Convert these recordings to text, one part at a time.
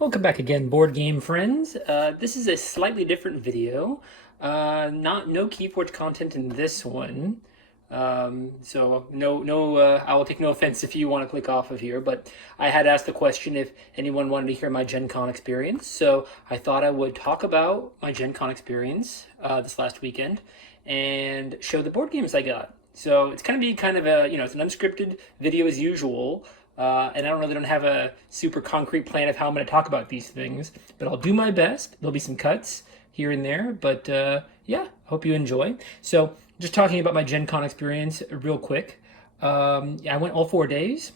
Welcome back again, board game friends. This is a slightly different video. No keyboard content in this one. I will take no offense if you want to click off of here, but I had asked the question if anyone wanted to hear my Gen Con experience. So I thought I would talk about my Gen Con experience this last weekend and show the board games I got. So it's going to be kind of it's an unscripted video as usual. And I don't have a super concrete plan of how I'm going to talk about these things, but I'll do my best. There'll be some cuts here and there, but yeah, hope you enjoy. So just talking about my Gen Con experience real quick. I went all 4 days.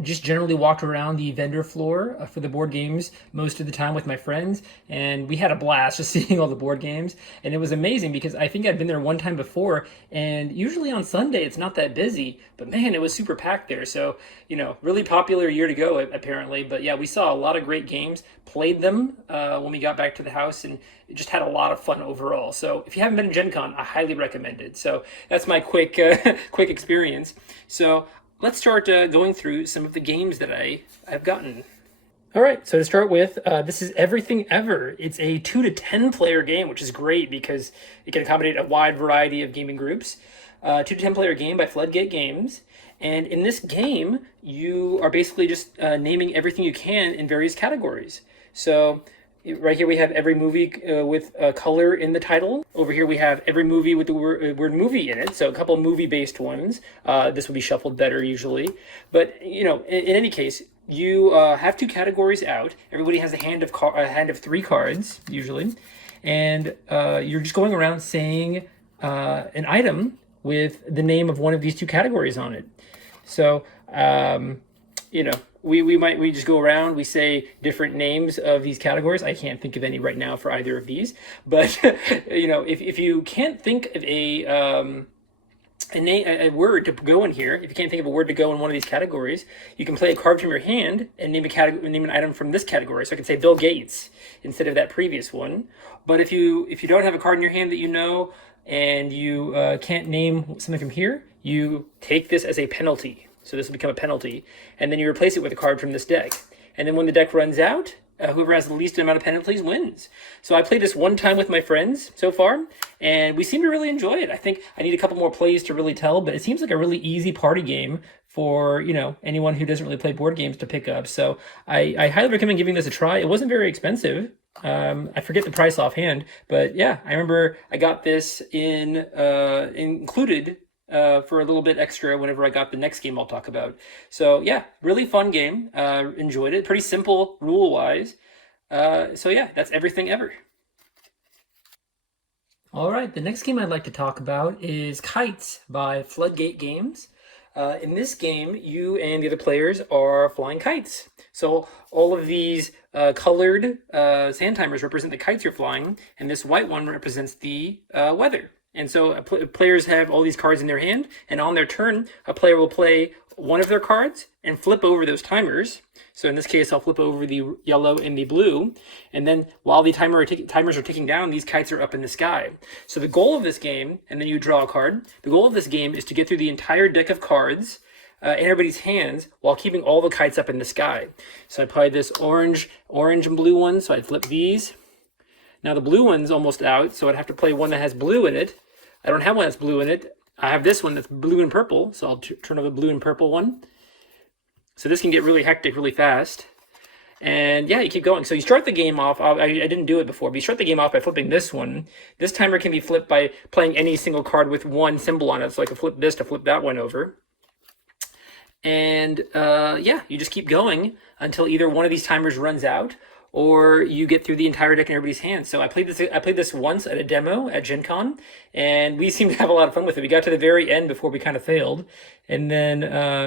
Just generally walked around the vendor floor for the board games most of the time with my friends, and we had a blast just seeing all the board games. And it was amazing because I think I'd been there one time before, and usually on Sunday it's not that busy, but man, it was super packed there. So, really popular year to go apparently. But yeah, we saw a lot of great games, played them when we got back to the house, and it just had a lot of fun overall. So if you haven't been to Gen Con, I highly recommend it. So that's my quick experience. So let's start going through some of the games that I've gotten. All right, so to start with, this is Everything Ever. It's a 2 to 10 player game, which is great because it can accommodate a wide variety of gaming groups. 2 to 10 player game by Floodgate Games. And in this game, you are basically just naming everything you can in various categories. So right here we have every movie with a color in the title. Over here we have every movie with the word movie in it, so a couple movie-based ones. This would be shuffled better usually. But, in any case, you have 2 categories out. Everybody has a hand of 3 cards, usually. And you're just going around saying an item with the name of one of these 2 categories on it. So, we just go around, we say different names of these categories. I can't think of any right now for either of these, but if you can't think of a word to go in here, if you can't think of a word to go in one of these categories, you can play a card from your hand and name an item from this category. So I can say Bill Gates instead of that previous one. But if you don't have a card in your hand that and you can't name something from here, you take this as a penalty. So this will become a penalty, and then you replace it with a card from this deck. And then when the deck runs out, whoever has the least amount of penalties wins. So I played this one time with my friends so far, and we seem to really enjoy it. I think I need a couple more plays to really tell, but it seems like a really easy party game for, anyone who doesn't really play board games to pick up. So I highly recommend giving this a try. It wasn't very expensive. I forget the price offhand, but yeah, I remember I got this included for a little bit extra whenever I got the next game I'll talk about. So yeah, really fun game. Enjoyed it. Pretty simple rule-wise. So yeah, that's Everything Ever. All right, the next game I'd like to talk about is Kites by Floodgate Games. In this game, you and the other players are flying kites. So all of these colored sand timers represent the kites you're flying, and this white one represents the weather. And so players have all these cards in their hand, and on their turn, a player will play one of their cards and flip over those timers. So in this case, I'll flip over the yellow and the blue, and then while the timers are ticking down, these kites are up in the sky. So the goal of this game, and then you draw a card, the goal of this game is to get through the entire deck of cards in everybody's hands while keeping all the kites up in the sky. So I played this orange and blue one, so I'd flip these. Now the blue one's almost out, so I'd have to play one that has blue in it. I don't have one that's blue in it. I have this one that's blue and purple, so I'll turn over the blue and purple one. So this can get really hectic really fast. And yeah, you keep going. So you start the game off, I didn't do it before, but you start the game off by flipping this one. This timer can be flipped by playing any single card with one symbol on it, so I can flip this to flip that one over. And yeah, you just keep going until either one of these timers runs out, or you get through the entire deck in everybody's hands. So I played this once at a demo at Gen Con, and we seemed to have a lot of fun with it. We got to the very end before we kind of failed, and then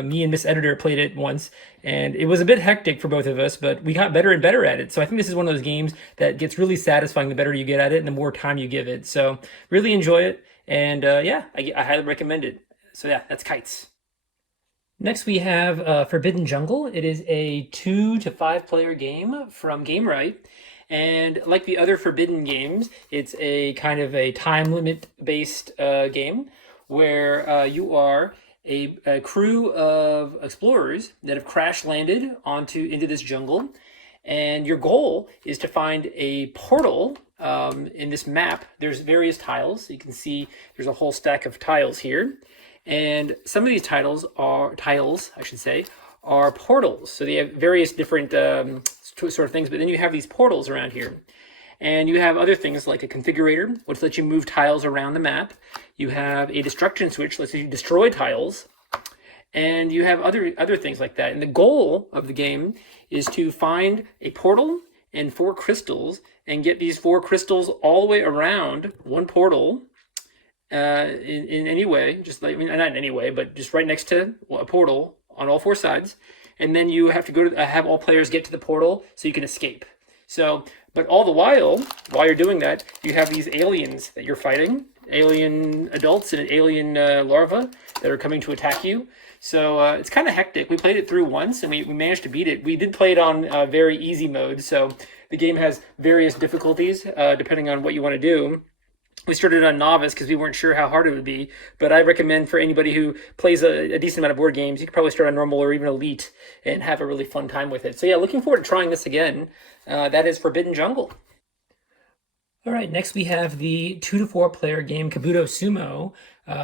me and Miss Editor played it once, and it was a bit hectic for both of us, but we got better and better at it. So I think this is one of those games that gets really satisfying the better you get at it and the more time you give it. So really enjoy it, and yeah, I highly recommend it. So yeah, that's Kites. Next we have Forbidden Jungle. It is a 2 to 5 player game from Gamewright. And like the other Forbidden games, it's a kind of a time limit based game where you are a crew of explorers that have crash landed into this jungle. And your goal is to find a portal in this map. There's various tiles. You can see there's a whole stack of tiles here. And some of these tiles, I should say, are portals. So they have various different sort of things, but then you have these portals around here. And you have other things like a configurator, which lets you move tiles around the map. You have a destruction switch, lets you destroy tiles. And you have other things like that. And the goal of the game is to find a portal and 4 crystals and get these 4 crystals all the way around one portal in any way, just like, I mean, not in any way, but just right next to a portal on all 4 sides. And then you have to go to have all players get to the portal so you can escape. So, but all the while you're doing that, you have these aliens that you're fighting, alien adults and alien larvae that are coming to attack you. So it's kind of hectic. We played it through once and we managed to beat it. We did play it on very easy mode, so the game has various difficulties depending on what you want to do. We started on novice because we weren't sure how hard it would be, but I recommend for anybody who plays a decent amount of board games, you could probably start on normal or even elite and have a really fun time with it. So yeah, looking forward to trying this again. That is Forbidden Jungle. All right, next we have the 2 to 4 player game Kabuto Sumo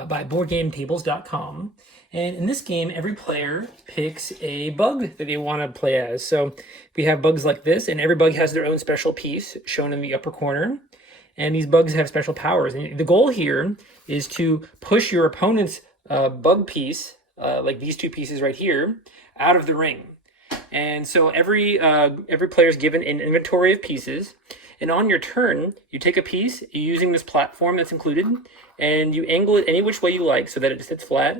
by BoardGameTables.com. And in this game, every player picks a bug that they want to play as. So we have bugs like this, and every bug has their own special piece shown in the upper corner. And these bugs have special powers. And the goal here is to push your opponent's bug piece, like these 2 pieces right here, out of the ring. And so every player is given an inventory of pieces. And on your turn, you take a piece using this platform that's included, and you angle it any which way you like so that it sits flat.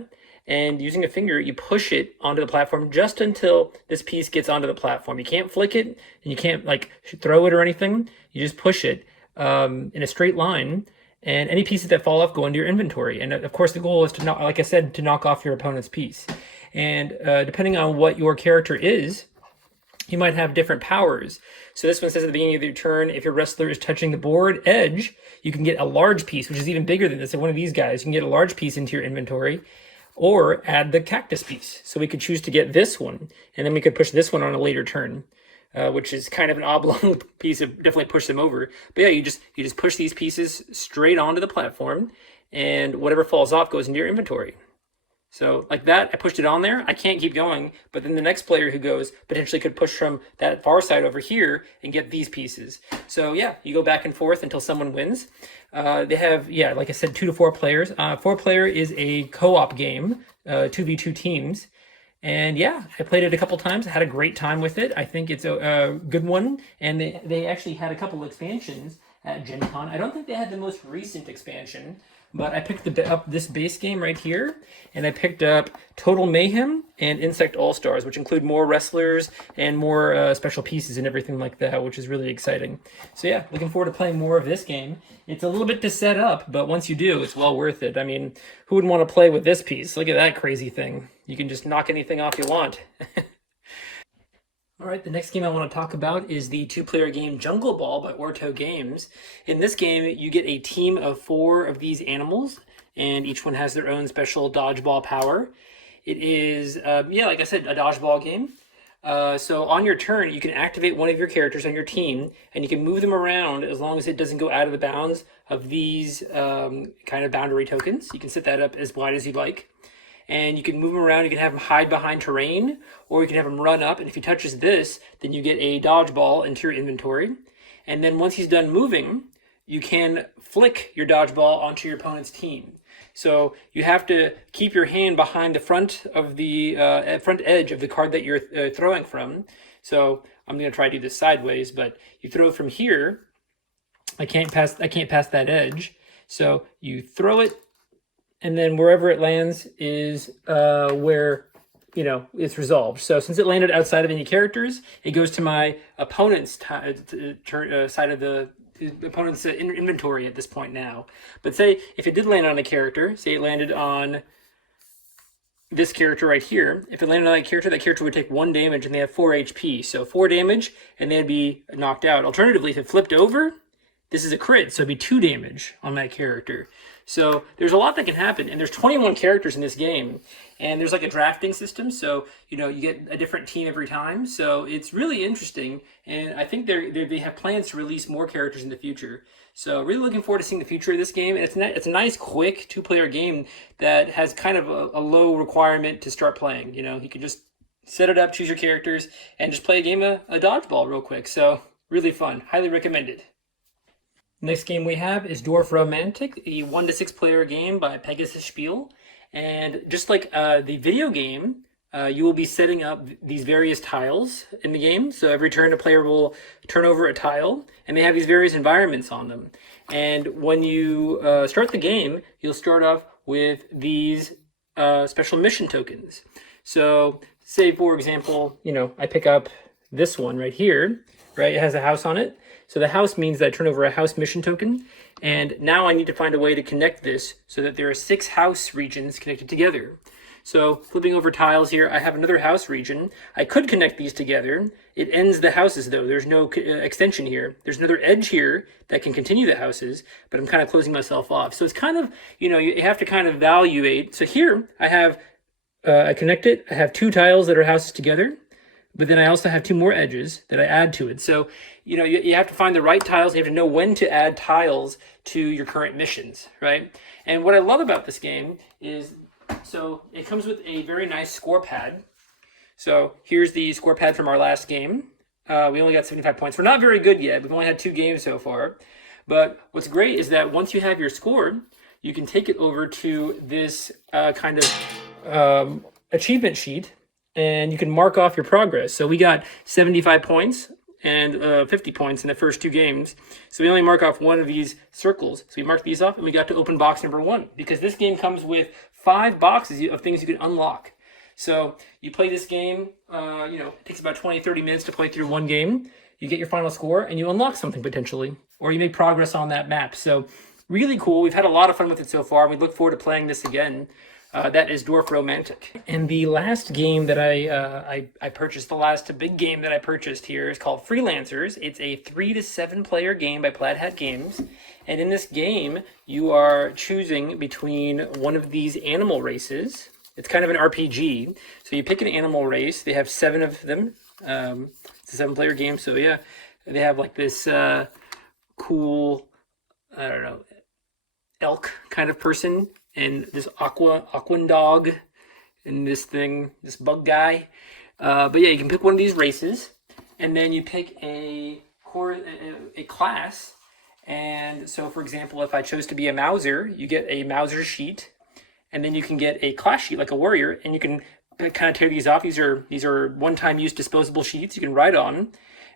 And using a finger, you push it onto the platform just until this piece gets onto the platform. You can't flick it, and you can't like throw it or anything. You just push it in a straight line, and any pieces that fall off go into your inventory. And of course, the goal is to, like I said, to knock off your opponent's piece. And depending on what your character is, you might have different powers. So this one says at the beginning of your turn, if your wrestler is touching the board edge, you can get a large piece, which is even bigger than this. So one of these guys, you can get a large piece into your inventory, or add the cactus piece. So we could choose to get this one, and then we could push this one on a later turn, which is kind of an oblong piece of definitely push them over. But yeah, you just push these pieces straight onto the platform, and whatever falls off goes into your inventory. So like that, I pushed it on there. I can't keep going, but then the next player who goes potentially could push from that far side over here and get these pieces. So yeah, you go back and forth until someone wins. They have, yeah, like I said, 2 to 4 players. 4-player is a co-op game, 2v2 teams. And yeah, I played it a couple times. I had a great time with it. I think it's a good one. And they actually had a couple expansions at Gencon. I don't think they had the most recent expansion, but I picked up this base game right here, and I picked up Total Mayhem and Insect All-Stars, which include more wrestlers and more special pieces and everything like that, which is really exciting. So yeah, looking forward to playing more of this game. It's a little bit to set up, but once you do, it's well worth it. I mean, who wouldn't want to play with this piece? Look at that crazy thing. You can just knock anything off you want. All right, the next game I want to talk about is the 2-player game Jungle Ball by Orto Games. In this game, you get a team of 4 of these animals, and each one has their own special dodgeball power. It is, yeah, like I said, a dodgeball game. So on your turn, you can activate one of your characters on your team, and you can move them around as long as it doesn't go out of the bounds of these kind of boundary tokens. You can set that up as wide as you'd like. And you can move him around. You can have him hide behind terrain, or you can have him run up. And if he touches this, then you get a dodgeball into your inventory. And then once he's done moving, you can flick your dodgeball onto your opponent's team. So you have to keep your hand behind the front of the front edge of the card that you're throwing from. So I'm going to try to do this sideways, but you throw from here. I can't pass that edge. So you throw it, and then wherever it lands is where, you know, it's resolved. So since it landed outside of any characters, it goes to my opponent's side of the opponent's inventory at this point now. But say if it did land on a character, say it landed on this character right here. If it landed on that character would take 1 damage, and they have 4 HP. So 4 damage, and they'd be knocked out. Alternatively, if it flipped over, this is a crit, so it'd be 2 damage on that character. So there's a lot that can happen, and there's 21 characters in this game, and there's like a drafting system, so you get a different team every time. So it's really interesting, and I think they have plans to release more characters in the future. So really looking forward to seeing the future of this game, and it's a nice, quick 2-player game that has kind of a low requirement to start playing. You can just set it up, choose your characters, and just play a game of dodgeball real quick. So really fun, highly recommended. Next game we have is Dorfromantik, a 1 to 6 player game by Pegasus Spiele. And just like the video game, you will be setting up these various tiles in the game. So every turn, a player will turn over a tile, and they have these various environments on them. And when you start the game, you'll start off with these special mission tokens. So say, for example, I pick up this one right here, right? It has a house on it. So the house means that I turn over a house mission token, and now I need to find a way to connect this so that there are 6 house regions connected together. So flipping over tiles here, I have another house region. I could connect these together. It ends the houses though. There's no extension here. There's another edge here that can continue the houses, but I'm kind of closing myself off. So it's kind of, you have to kind of evaluate. So here I have, I connect it. I have 2 tiles that are houses together. But then I also have 2 more edges that I add to it. So, you have to find the right tiles. You have to know when to add tiles to your current missions, right? And what I love about this game is, so it comes with a very nice score pad. So here's the score pad from our last game. We only got 75 points. We're not very good yet. We've only had 2 games so far. But what's great is that once you have your score, you can take it over to this kind of achievement sheet, and you can mark off your progress. So we got 75 points and 50 points in the first 2 games. So we only mark off one of these circles. So we mark these off, and we got to open box number 1, because this game comes with 5 boxes of things you can unlock. So you play this game, it takes about 20-30 minutes to play through one game. You get your final score, and you unlock something potentially, or you make progress on that map. So really cool. We've had a lot of fun with it so far, and we look forward to playing this again. That is Dorfromantik. And the last game that I purchased, the last big game that I purchased here is called Freelancers. It's a 3 to 7 player game by Plaid Hat Games. And in this game, you are choosing between one of these animal races. It's kind of an RPG. So you pick an animal race. They have 7 of them. It's a 7-player game. So yeah, they have like this cool, I don't know, elk kind of person, and this aquan dog, and this bug guy. But yeah, you can pick one of these races, and then you pick a class. And so, for example, if I chose to be a Mauser, you get a Mauser sheet, and then you can get a class sheet like a warrior, and you can kind of tear these off. These are one-time use disposable sheets you can write on,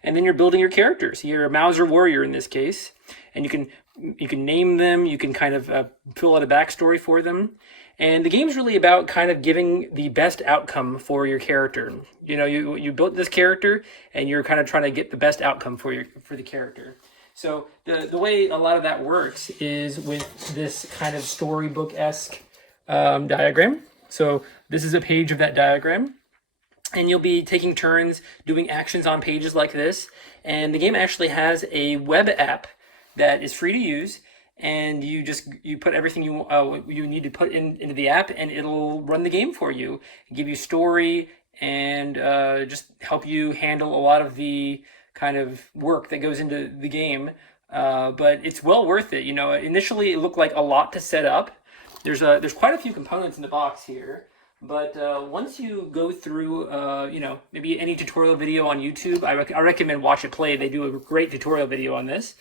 and then you're building your characters. You're a Mauser warrior in this case, and you can name them. You can kind of fill out a backstory for them. And the game's really about kind of giving the best outcome for your character. You built this character, and you're kind of trying to get the best outcome for the character. So the way a lot of that works is with this kind of storybook-esque diagram. So this is a page of that diagram, and you'll be taking turns doing actions on pages like this. And the game actually has a web app that is free to use, and you put everything you need to put into the app, and it'll run the game for you, give you story, and just help you handle a lot of the kind of work that goes into the game. But it's well worth it. Initially it looked like a lot to set up. There's quite a few components in the box here. But once you go through, maybe any tutorial video on YouTube, I recommend Watch It Play. They do a great tutorial video on this.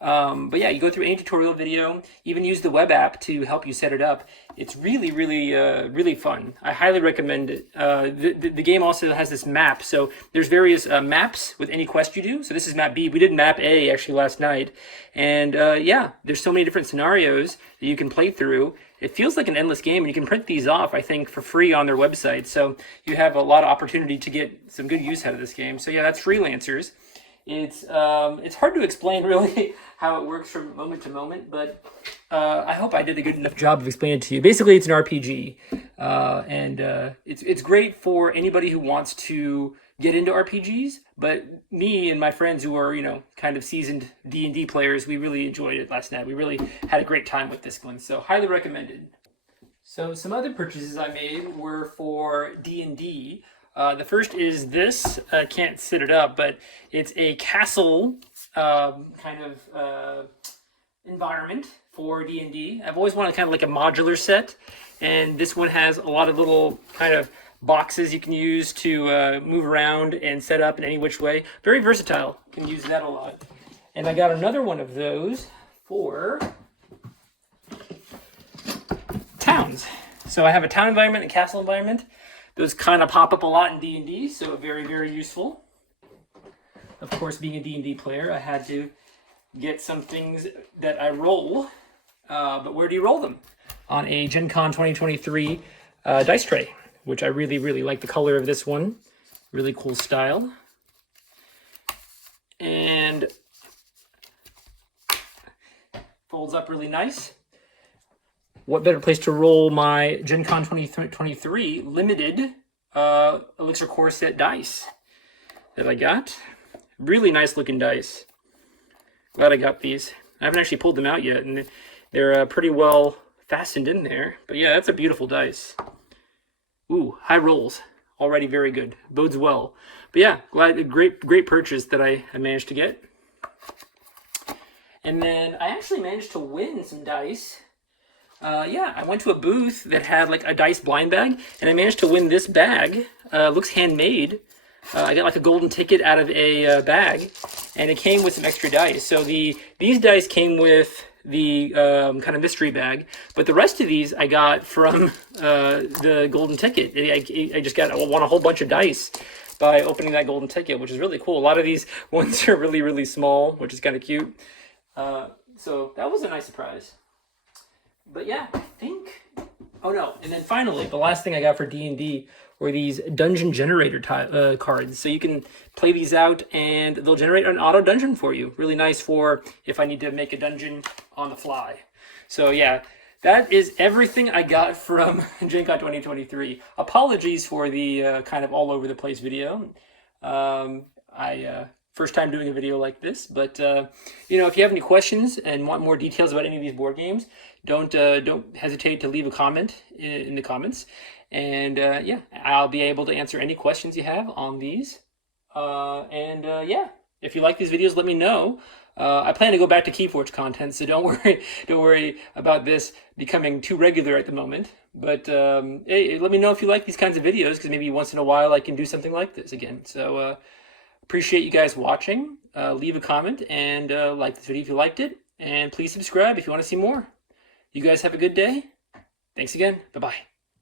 But yeah, you go through any tutorial video, even use the web app to help you set it up. It's really, really, really fun. I highly recommend it. The game also has this map. So there's various maps with any quest you do. So this is map B. We did map A actually last night. And yeah, there's so many different scenarios that you can play through. It feels like an endless game, and you can print these off, I think, for free on their website. So you have a lot of opportunity to get some good use out of this game. So yeah, that's Freelancers. It's hard to explain really how it works from moment to moment, but I hope I did a good enough job of explaining it to you. Basically, it's an RPG, and it's great for anybody who wants to get into RPGs. But me and my friends who are, kind of seasoned D&D players, we really enjoyed it last night. We really had a great time with this one, so highly recommended. So some other purchases I made were for D&D. The first is this. I can't set it up, but it's a castle kind of environment for D&D. I've always wanted kind of like a modular set, and this one has a lot of little kind of boxes you can use to move around and set up in any which way. Very versatile. You can use that a lot. And I got another one of those for towns. So I have a town environment and castle environment. Those kind of pop up a lot in D&D, so very, very useful. Of course, being a D&D player, I had to get some things that I roll. But where do you roll them? On a Gencon 2023 dice tray, which I really, really like the color of this one. Really cool style. And folds up really nice. What better place to roll my Gencon 2023 limited Elixir Core set dice that I got. Really nice looking dice. Glad I got these. I haven't actually pulled them out yet, and they're pretty well fastened in there. But yeah, that's a beautiful dice. Ooh, high rolls. Already very good. Bodes well. But yeah, great purchase that I managed to get. And then I actually managed to win some dice. I went to a booth that had like a dice blind bag, and I managed to win this bag. Looks handmade. I got like a golden ticket out of a bag, and it came with some extra dice. So these dice came with the kind of mystery bag, but the rest of these I got from the golden ticket. I won a whole bunch of dice by opening that golden ticket, which is really cool. A lot of these ones are really, really small, which is kind of cute. So that was a nice surprise. But yeah, I think... Oh no, and then finally, the last thing I got for D&D were these dungeon generator cards. So you can play these out and they'll generate an auto dungeon for you. Really nice for if I need to make a dungeon on the fly. So yeah, that is everything I got from Gencon 2023. Apologies for the kind of all over the place video. First time doing a video like this, but if you have any questions and want more details about any of these board games, don't hesitate to leave a comment in the comments, and I'll be able to answer any questions you have on these. If you like these videos, let me know. I plan to go back to Keyforge content, so don't worry about this becoming too regular at the moment. But hey, let me know if you like these kinds of videos, because maybe once in a while I can do something like this again. So appreciate you guys watching. Leave a comment and like this video if you liked it, and please subscribe if you want to see more. You guys have a good day. Thanks again. Bye-bye.